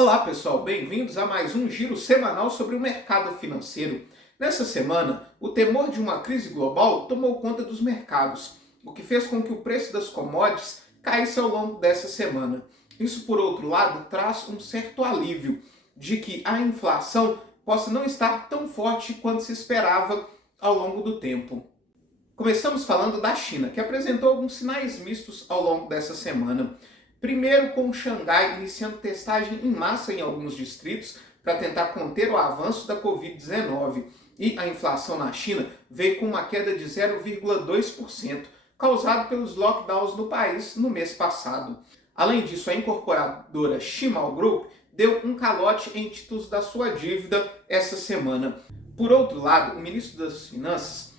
Olá pessoal, bem-vindos a mais um giro semanal sobre o mercado financeiro. Nessa semana, o temor de uma crise global tomou conta dos mercados, o que fez com que o preço das commodities caísse ao longo dessa semana. Isso, por outro lado, traz um certo alívio de que a inflação possa não estar tão forte quanto se esperava ao longo do tempo. Começamos falando da China, que apresentou alguns sinais mistos ao longo dessa semana. Primeiro, com Xangai iniciando testagem em massa em alguns distritos para tentar conter o avanço da Covid-19. E a inflação na China veio com uma queda de 0,2%, causado pelos lockdowns no país no mês passado. Além disso, a incorporadora Shimao Group deu um calote em títulos da sua dívida essa semana. Por outro lado, o ministro das Finanças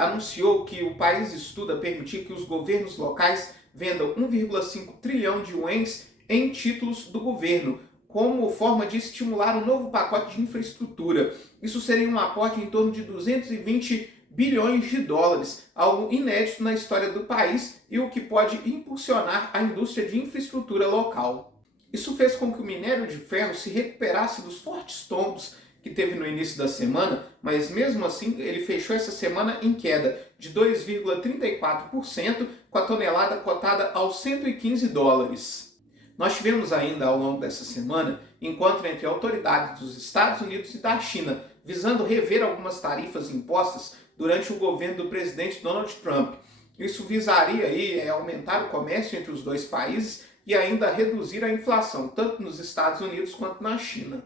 anunciou que o país estuda permitir que os governos locais vendam 1,5 trilhão de ienes em títulos do governo, como forma de estimular um novo pacote de infraestrutura. Isso seria um aporte em torno de 220 bilhões de dólares, algo inédito na história do país e o que pode impulsionar a indústria de infraestrutura local. Isso fez com que o minério de ferro se recuperasse dos fortes tombos que teve no início da semana, mas mesmo assim ele fechou essa semana em queda de 2,34%, com a tonelada cotada aos 115 dólares. Nós tivemos ainda ao longo dessa semana encontro entre autoridades dos Estados Unidos e da China, visando rever algumas tarifas impostas durante o governo do presidente Donald Trump. Isso visaria aí aumentar o comércio entre os dois países e ainda reduzir a inflação, tanto nos Estados Unidos quanto na China.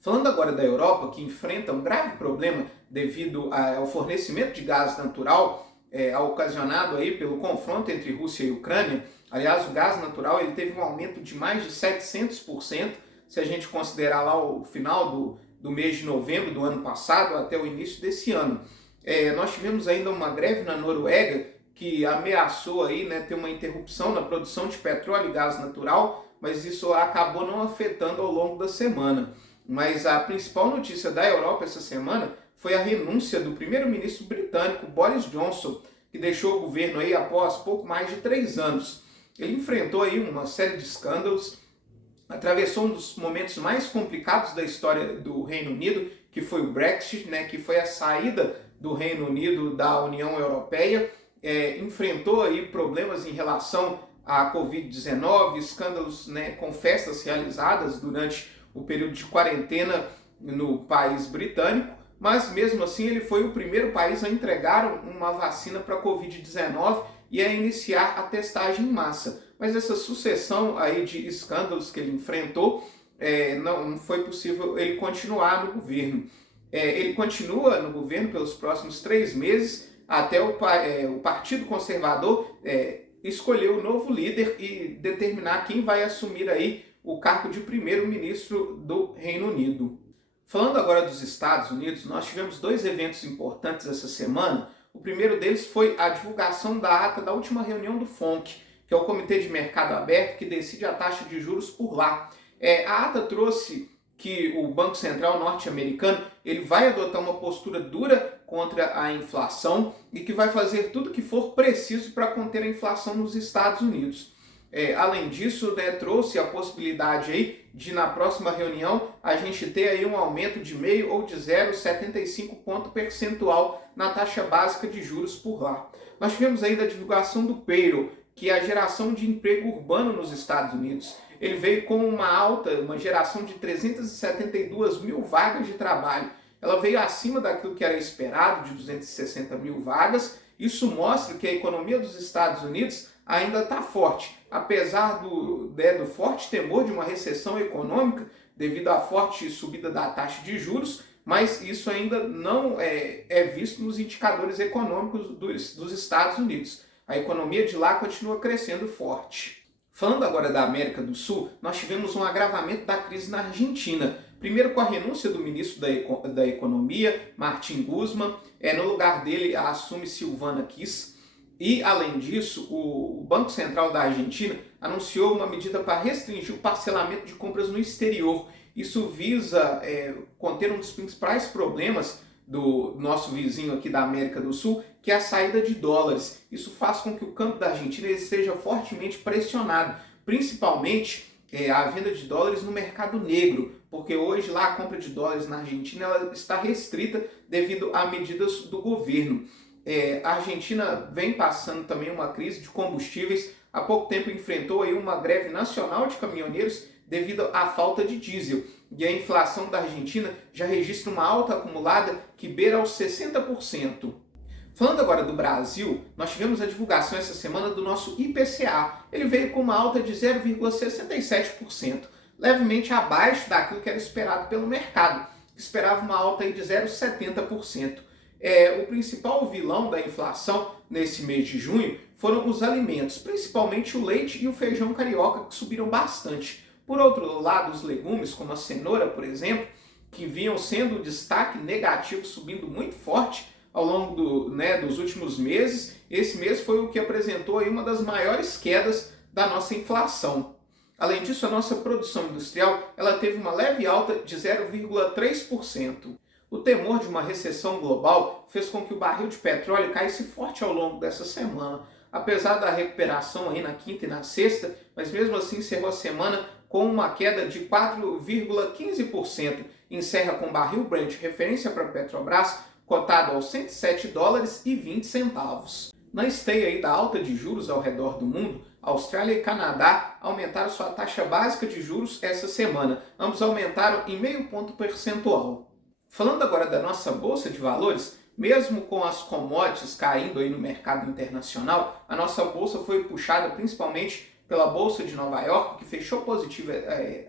Falando agora da Europa, que enfrenta um grave problema devido ao fornecimento de gás natural, ocasionado aí pelo confronto entre Rússia e Ucrânia. Aliás, o gás natural ele teve um aumento de mais de 700%, se a gente considerar lá o final do mês de novembro do ano passado até o início desse ano. Nós tivemos ainda uma greve na Noruega que ameaçou aí, ter uma interrupção na produção de petróleo e gás natural, mas isso acabou não afetando ao longo da semana. Mas a principal notícia da Europa essa semana foi a renúncia do primeiro-ministro britânico Boris Johnson, que deixou o governo aí após pouco mais de 3 anos. Ele enfrentou aí uma série de escândalos, atravessou um dos momentos mais complicados da história do Reino Unido, que foi o Brexit, que foi a saída do Reino Unido da União Europeia, enfrentou aí problemas em relação à Covid-19, escândalos com festas realizadas durante o período de quarentena no país britânico, mas mesmo assim ele foi o primeiro país a entregar uma vacina para a Covid-19 e a iniciar a testagem em massa. Mas essa sucessão aí de escândalos que ele enfrentou, não foi possível ele continuar no governo. Ele continua no governo pelos próximos 3 meses, até o Partido Conservador escolher o novo líder e determinar quem vai assumir aí o cargo de primeiro-ministro do Reino Unido. Falando agora dos Estados Unidos, nós tivemos 2 eventos importantes essa semana. O primeiro deles foi a divulgação da ata da última reunião do FONC, que é o Comitê de Mercado Aberto, que decide a taxa de juros por lá. A ata trouxe que o Banco Central norte-americano ele vai adotar uma postura dura contra a inflação e que vai fazer tudo o que for preciso para conter a inflação nos Estados Unidos. Além disso, trouxe a possibilidade aí de na próxima reunião a gente ter aí um aumento de meio ou de 0,75 ponto percentual na taxa básica de juros por lá. Nós tivemos ainda a divulgação do payroll, que é a geração de emprego urbano nos Estados Unidos. Ele veio com uma geração de 372 mil vagas de trabalho. Ela veio acima daquilo que era esperado, de 260 mil vagas. Isso mostra que a economia dos Estados Unidos ainda está forte, apesar do forte temor de uma recessão econômica devido à forte subida da taxa de juros, mas isso ainda não é visto nos indicadores econômicos dos Estados Unidos. A economia de lá continua crescendo forte. Falando agora da América do Sul, nós tivemos um agravamento da crise na Argentina. Primeiro com a renúncia do ministro da Economia, Martín Guzmán, no lugar dele assume Silvana Kiss. E, além disso, o Banco Central da Argentina anunciou uma medida para restringir o parcelamento de compras no exterior. Isso visa conter um dos principais problemas do nosso vizinho aqui da América do Sul, que é a saída de dólares. Isso faz com que o câmbio da Argentina esteja fortemente pressionado, principalmente a venda de dólares no mercado negro, porque hoje lá a compra de dólares na Argentina ela está restrita devido a medidas do governo. A Argentina vem passando também uma crise de combustíveis. Há pouco tempo enfrentou aí uma greve nacional de caminhoneiros devido à falta de diesel. E a inflação da Argentina já registra uma alta acumulada que beira aos 60%. Falando agora do Brasil, nós tivemos a divulgação essa semana do nosso IPCA. Ele veio com uma alta de 0,67%, levemente abaixo daquilo que era esperado pelo mercado, que esperava uma alta aí de 0,70%. O principal vilão da inflação nesse mês de junho foram os alimentos, principalmente o leite e o feijão carioca, que subiram bastante. Por outro lado, os legumes, como a cenoura, por exemplo, que vinham sendo destaque negativo, subindo muito forte ao longo dos últimos meses, esse mês foi o que apresentou aí uma das maiores quedas da nossa inflação. Além disso, a nossa produção industrial ela teve uma leve alta de 0,3%. O temor de uma recessão global fez com que o barril de petróleo caísse forte ao longo dessa semana. Apesar da recuperação aí na quinta e na sexta, mas mesmo assim encerrou a semana com uma queda de 4,15%. Encerra com o barril Brent, referência para a Petrobras, cotado aos $107,20. Na esteia aí da alta de juros ao redor do mundo, Austrália e Canadá aumentaram sua taxa básica de juros essa semana. Ambos aumentaram em 0,5 ponto percentual. Falando agora da nossa bolsa de valores, mesmo com as commodities caindo aí no mercado internacional, a nossa bolsa foi puxada principalmente pela Bolsa de Nova York, que fechou positiva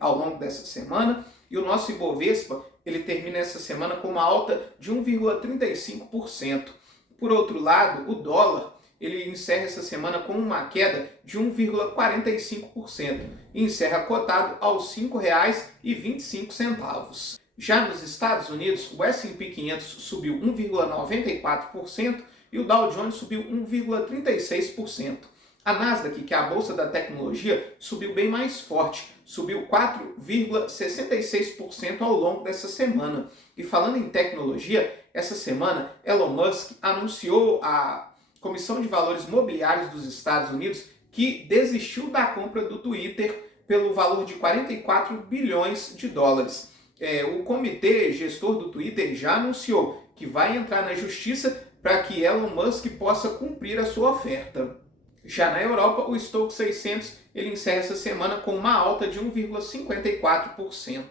ao longo dessa semana, e o nosso Ibovespa ele termina essa semana com uma alta de 1,35%. Por outro lado, o dólar ele encerra essa semana com uma queda de 1,45% e encerra cotado aos R$ 5,25. Já nos Estados Unidos, o S&P 500 subiu 1,94% e o Dow Jones subiu 1,36%. A Nasdaq, que é a bolsa da tecnologia, subiu bem mais forte, subiu 4,66% ao longo dessa semana. E falando em tecnologia, essa semana Elon Musk anunciou a Comissão de Valores Mobiliários dos Estados Unidos que desistiu da compra do Twitter pelo valor de 44 bilhões de dólares. O comitê gestor do Twitter já anunciou que vai entrar na justiça para que Elon Musk possa cumprir a sua oferta. Já na Europa, o Stoxx 600 ele encerra essa semana com uma alta de 1,54%.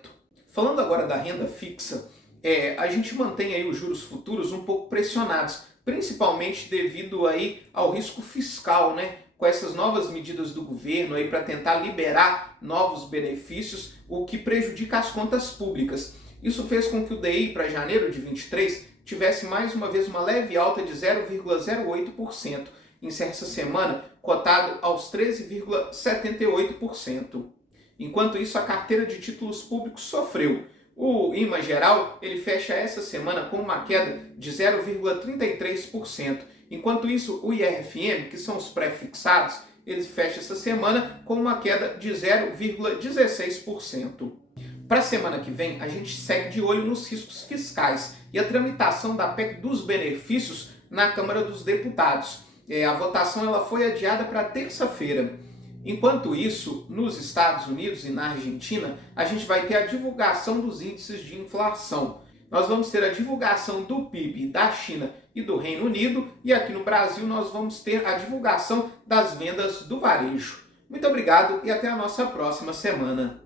Falando agora da renda fixa, a gente mantém aí os juros futuros um pouco pressionados, principalmente devido aí ao risco fiscal, com essas novas medidas do governo aí para tentar liberar novos benefícios, o que prejudica as contas públicas. Isso fez com que o DI para janeiro de 23 tivesse mais uma vez uma leve alta de 0,08%. Encerra essa semana cotado aos 13,78%. Enquanto isso, a carteira de títulos públicos sofreu. O IMA geral ele fecha essa semana com uma queda de 0,33%. Enquanto isso, o IRFM, que são os pré-fixados, ele fecha essa semana com uma queda de 0,16%. Para a semana que vem, a gente segue de olho nos riscos fiscais e a tramitação da PEC dos benefícios na Câmara dos Deputados. A votação ela foi adiada para terça-feira. Enquanto isso, nos Estados Unidos e na Argentina, a gente vai ter a divulgação dos índices de inflação. Nós vamos ter a divulgação do PIB da China e do Reino Unido, e aqui no Brasil nós vamos ter a divulgação das vendas do varejo. Muito obrigado e até a nossa próxima semana.